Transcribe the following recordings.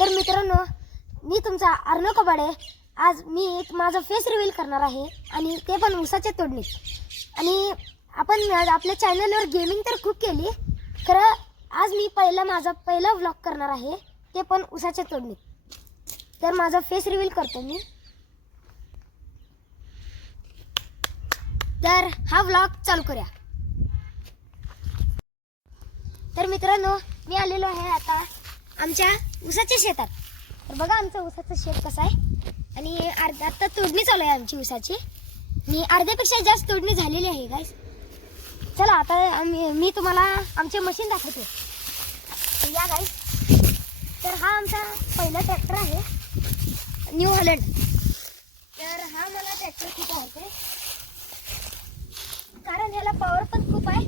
तर मित्रांनो, मी तुमचा अर्णव कबाडे. आज मी एक माझा फेस रिव्हील करणार आहे आणि ते पण उसाच्या तोडणीत. आणि आपण आपल्या चॅनलवर गेमिंग तर खूप केली, खरं आज मी माझा पहिला व्लॉग करणार आहे, ते पण उसाच्या तोडणीत. तर माझा फेस रिव्हील करतो मी. तर हा व्लॉग चालू करूया. तर मित्रांनो, मी आलेलो आहे आता आमच्या उसाच्या शेतात. तर बघा आमचं उसाचं शेत कसं आहे आणि आता तोडणी चालू आहे आमची उसाची. आणि अर्ध्यापेक्षा जास्त तोडणी झालेली आहे गाईस. चला आता मी तुम्हाला आमचे मशीन दाखवते. या गाईस, तर हा आमचा पहिला ट्रॅक्टर आहे, न्यू हॉलंड. तर हा मला ट्रॅक्टर खूप आवडते, कारण ह्याला पॉवर पण खूप आहे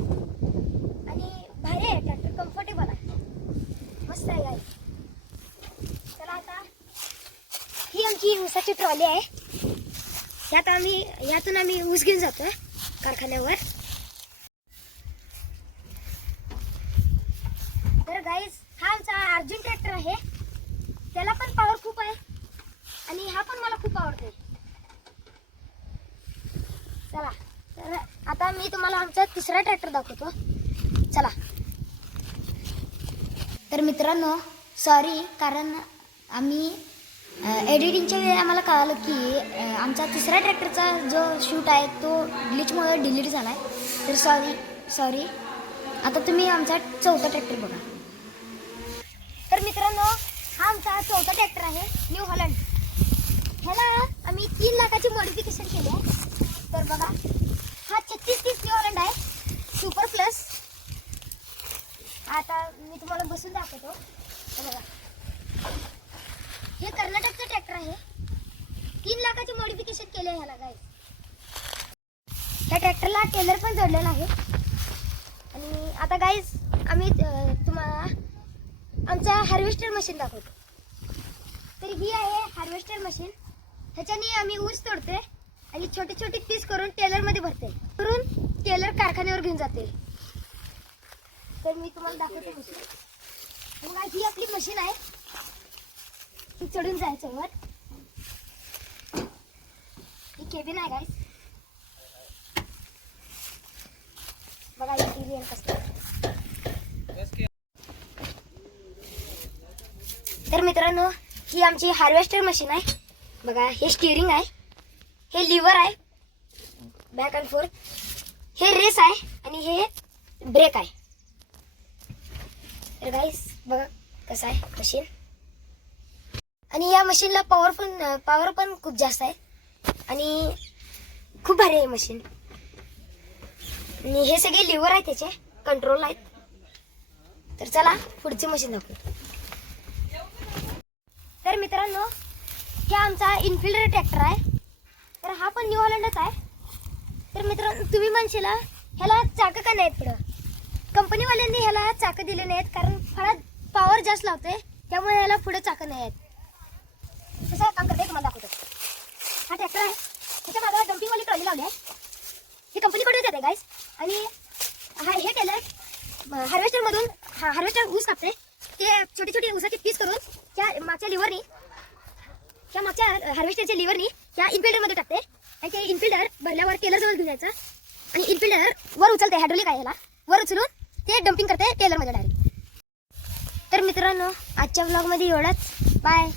आणि भारी आहे ट्रॅक्टर, कम्फर्टेबल आहे, मस्त आहे गाईस. चला आता ही आमची ऊसाची ट्रॉली आहे. यातून आम्ही ऊस घेऊन जातोय कारखान्यावर. तर गाईस, हा आमचा अर्जुन ट्रॅक्टर आहे, त्याला पण पॉवर खूप आहे आणि हा पण मला खूप आवडतो. चला तर आता मी तुम्हाला आमचा तिसरा ट्रॅक्टर दाखवतो. चला. तर मित्रांनो, सॉरी, कारण आम्ही एडिटिंगच्या वेळी आम्हाला कळालं की आमचा तिसरा ट्रॅक्टरचा जो शूट आहे तो ग्लिचमुळे डिलीट झाला आहे. तर सॉरी. आता तुम्ही आमचा चौथा ट्रॅक्टर बघा. तर मित्रांनो, हा आमचा चौथा ट्रॅक्टर आहे, न्यू हॉलंड. ह्याला आम्ही 3 लाखाची मॉडिफिकेशन केली आहे. तर बघा, हा 3630 न्यू हॉलंड आहे, सुपर प्लस. आता मी तुम्हाला बसून दाखवतो. बघा, हे कर्नाटकचं ट्रॅक्टर आहे, 3 लाखाची मॉडिफिकेशन केले आहे ह्याला गाईस. ह्या ट्रॅक्टरला टेलर पण जोडलेला आहे. आणि आता गाईस, आम्ही तुम्हाला आमचा हार्वेस्टर मशीन दाखवतो. तर ही आहे हार्वेस्टर मशीन. ह्याच्याने आम्ही ऊस तोडते आणि छोटे छोटे पीस करून टेलरमध्ये भरते, करून टेलर कारखान्यावर घेऊन जाते. तर मी तुम्हाला दाखवतो मशीन. बघा, ही आपली मशीन आहे, चढून जायचं वर. ही केबिन आहे गाईस. बघा इंटिरियर कसं. तर मित्रांनो, ही आमची हार्वेस्टर मशीन आहे. बघा, हे स्टीअरिंग आहे, हे लिव्हर आहे, बॅक अँड फोर्थ, हे रेस आहे आणि हे ब्रेक आहे. तर गाईस बघा कसं आहे मशीन. आणि या मशीनला पॉवर पण खूप जास्त आहे आणि खूप भारी आहे मशीन. आणि हे सगळे लिव्हर आहेत, त्याचे कंट्रोल आहेत. तर चला पुढची मशीन दाखवू. तर मित्रांनो, हे आमचा इनफिल्डर ट्रॅक्टर आहे. तर हा पण न्यू हॉलंडच आहे. तर मित्रांनो, तुम्ही म्हणशील ह्याला चाकं का नाहीत पुढं. कंपनीवाल्यांनी ह्याला चाकं दिले नाहीत, कारण फळात पॉवर जास्त लावते, त्यामुळे ह्याला पुढे चाकं नाही आहेत. कसं काम करते तुम्हाला दाखवतो. हा ट्रॅक्टर आहे, त्याच्या मागे डम्पिंगवाली ट्रॉली लावली आहे. हे कंपनीकडून येते गाईस. आणि हे टेलर हार्वेस्टर ऊस कापते, ते छोटे छोटे ऊसाचे पीस करून त्या मागच्या हार्वेस्टरच्या लिव्हरनी त्या इनफिल्डरमध्ये टाकते. आणि ते इनफिल्डर भरल्यावर टेलरजवळ घेऊन जायचं आणि इनफिल्डर वर उचलते, हायड्रोलिक आहे ह्याला, वर उचलून ते डम्पिंग करते टेलरमध्ये डायरेक्ट. तर मित्रांनो, आजच्या व्लॉगमध्ये एवढंच. बाय.